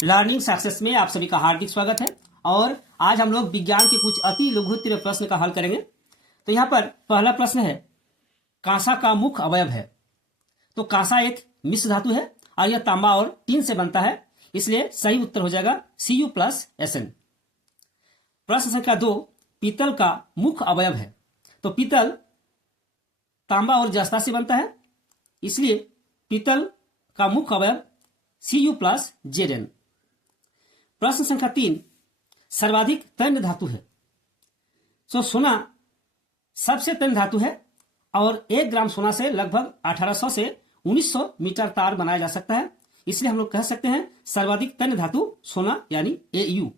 Learning success में आप सभी का हार्दिक स्वागत है। और आज हम लोग विज्ञान के कुछ अति लघुत्तम प्रश्न का हल करेंगे। तो यहाँ पर पहला प्रश्न है, कांसा का मुख्य अवयव है। तो कांसा एक मिश्र धातु है और यह तांबा और टीन से बनता है, इसलिए सही उत्तर हो जाएगा Cu+Sn। प्रश्न संख्या 2, पीतल का मुख्य अवयव है। तो पीतल तांबा और जस्ता से बनता है, इसलिए पीतल का मुख्य अवयव Cu+Zn। प्रश्न संख्या 3, सर्वाधिक तन्य धातु है। तो सोना सबसे तन्य धातु है और 1 ग्राम सोना से लगभग 1800 से 1900 मीटर तार बनाया जा सकता है, इसलिए हम लोग कह सकते हैं सर्वाधिक तन्य धातु सोना यानी Au।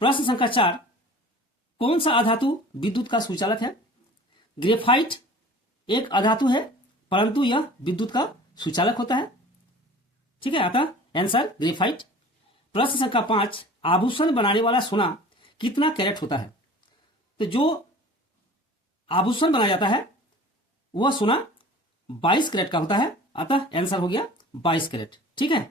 प्रश्न संख्या 4, कौन सा अधातु विद्युत का सुचालक है। ग्रेफाइट एक अधातु है परंतु यह विद्युत का सुचालक होता है। ठीक है, अतः आंसर ग्रेफाइट। प्रश्न संख्या 5, आभूषण बनाने वाला सोना कितना कैरेट होता है। तो जो आभूषण बनाया जाता है वह सोना 22 कैरेट का होता है, अतः आंसर हो गया 22 कैरेट। ठीक है।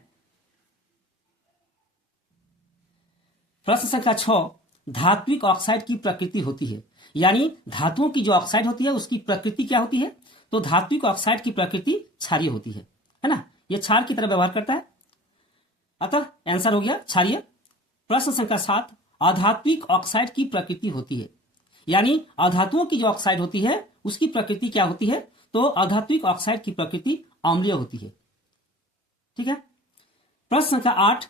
प्रश्न संख्या 6, धात्विक ऑक्साइड की प्रकृति होती है, यानी धातुओं की जो ऑक्साइड होती है उसकी प्रकृति क्या होती है। तो धात्विक ऑक्साइड की प्रकृति क्षारीय होती है ना, यह क्षार की तरह व्यवहार करता है, अतः आंसर हो गया क्षारीय। प्रश्न संख्या 7, अधात्विक ऑक्साइड की प्रकृति होती है, यानी अधातुओं की जो ऑक्साइड होती है उसकी प्रकृति क्या होती है। तो अधात्विक ऑक्साइड की प्रकृति अम्लीय होती है। ठीक है। प्रश्न संख्या 8,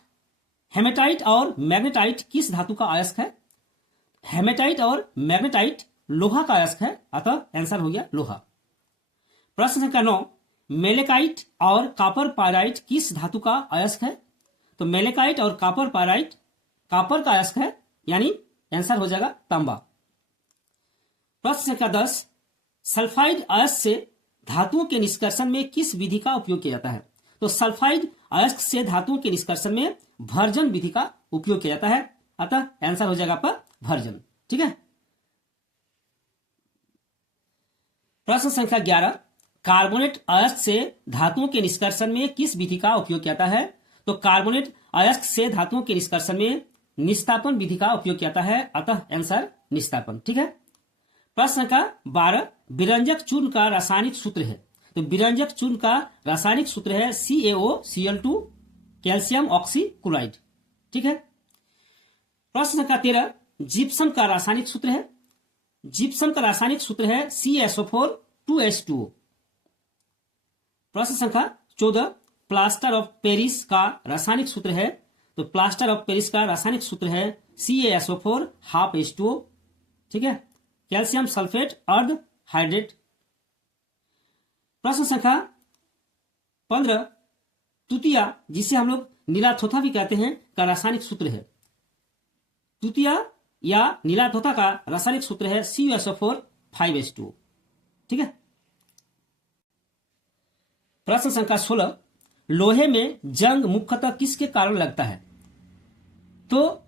हेमेटाइट और मैग्नेटाइट किस धातु का अयस्क है। हेमेटाइट और मैग्नेटाइट लोहा का अयस्क है, अतः आंसर हो गया लोहा। प्रश्न संख्या 9, मेलेकाइट और कॉपर पायराइट किस धातु का अयस्क है। तो मेलेकाइट और कॉपर पायराइट कॉपर का अयस्क है, यानी आंसर हो जाएगा तांबा। प्रश्न संख्या 10, सल्फाइड अयस्क से धातुओं के निष्कर्षण में किस विधि का उपयोग किया जाता है। तो सल्फाइड अयस्क से धातुओं के निष्कर्षण में भर्जन विधि का उपयोग किया जाता है, अतः आंसर हो जाएगा आपका भर्जन। ठीक है। प्रश्न संख्या 11, कार्बोनेट अयस्क से धातुओं के निष्कर्षण में किस विधि का उपयोग किया जाता है। तो कार्बोनेट अयस्क से धातुओं के निष्कर्षण में निस्तापन विधि का उपयोग किया जाता है, अतः आंसर निस्तापन। ठीक है। प्रश्न संख्या 12, विरंजक चूर्ण का रासायनिक सूत्र है। तो विरंजक चूर्ण का रासायनिक सूत्र है CaOCl2 कैल्शियम ऑक्सीक्लोराइड। ठीक है। प्रश्न संख्या 13, जिप्सम का रासायनिक सूत्र है। जिप्सम का रासायनिक सूत्र है CaSO4 2H2O। प्रश्न संख्या 14, प्लास्टर ऑफ पेरिस का रासायनिक सूत्र है। तो प्लास्टर ऑफ पेरिस का रासायनिक सूत्र है CaSO4 ½ H2O। ठीक है। कैल्शियम सल्फेट अर्ध हाइड्रेट। प्रश्न संख्या 15, तुतिया जिसे हम लोग नीला थोथा भी कहते हैं का रासायनिक सूत्र है। तुतिया या नीला थोथा का रासायनिक सूत्र है CuSO4 5H2O। ठीक है। प्रश्न संख्या 16, लोहे में जंग मुख्यतः किसके कारण लगता है। तो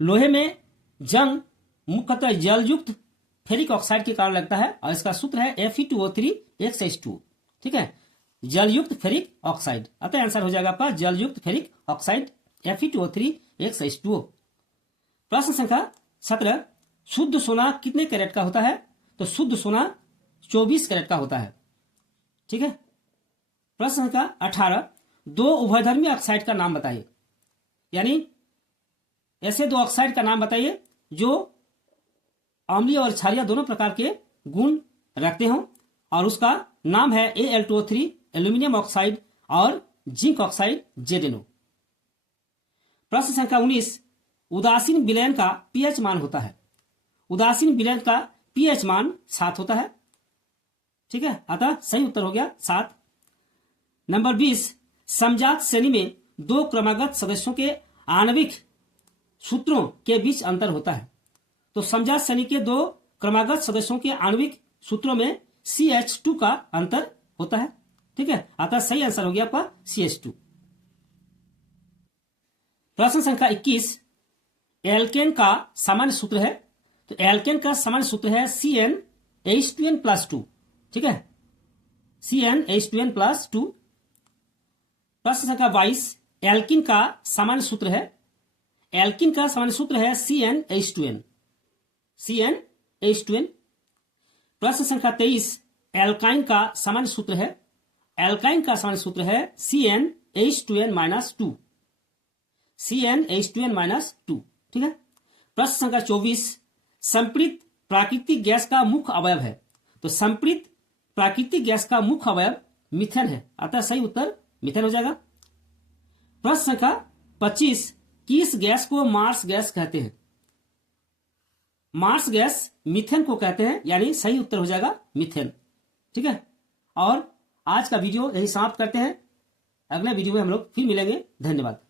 लोहे में जंग मुख्यतः जलयुक्त फेरिक ऑक्साइड के कारण लगता है और इसका सूत्र है Fe2O3 ठीक है, जलयुक्त फेरिक ऑक्साइड, अतः आंसर हो जाएगा आपका जलयुक्त फेरिक ऑक्साइड Fe2O3 प्रश्न संख्या 17, शुद्ध सोना कितने कैरेट का होता है। तो शुद्ध सोना 24 कैरेट का होता है। ठीक है। प्रश्न संख्या 18, 2 उभयधर्मी ऑक्साइड का नाम बताइए, यानी ऐसे 2 ऑक्साइड का नाम बताइए जो अम्लीय और क्षारीय दोनों प्रकार के गुण रखते हो, और उसका नाम है Al2O3 एल्यूमिनियम ऑक्साइड और जिंक ऑक्साइड ZnO। प्रश्न संख्या 19, उदासीन विलयन का pH मान होता है। उदासीन विलयन का pH मान 7 होता है। ठीक है, अतः सही उत्तर हो गया 7। नंबर 20, समजात श्रेणी में 2 क्रमागत सदस्यों के आणविक सूत्रों के बीच अंतर होता है। तो समजात श्रेणी के 2 क्रमागत सदस्यों के आणविक सूत्रों में CH2 का अंतर होता है। ठीक है, अतः सही आंसर हो गया आपका CH2। प्रश्न संख्या 21, एल्केन का सामान्य सूत्र है। तो एल्केन का सामान्य सूत्र है CnH2n+2। ठीक है, CnH2n+2। प्रश्न संख्या 22, एल्किन का सामान्य सूत्र है, एल्किन का सामान्य सूत्र है CnH2n, CnH2n। प्रश्न संख्या 23, एल्काइन का सामान्य सूत्र है, एल्काइन का सामान्य सूत्र है CnH2n-2, CnH2n-2, ठीक है। प्रश्न संख्या 24, संपृक्त प्राकृतिक गैस का मुख्य अवयव है, तो संपृक्त प्राकृतिक गैस का मुख्य अवयव मीथेन है, अतः सही उत्तर मीथेन हो जाएगा। प्रश्न संख्या 25, किस गैस को मार्स गैस कहते हैं? मार्स गैस मीथेन को कहते हैं, यानी सही उत्तर हो जाएगा मीथेन, ठीक है। और आज का वीडियो यही समाप्त करते हैं, अगले वीडियो में हम लोग फिर मिलेंगे। धन्यवाद।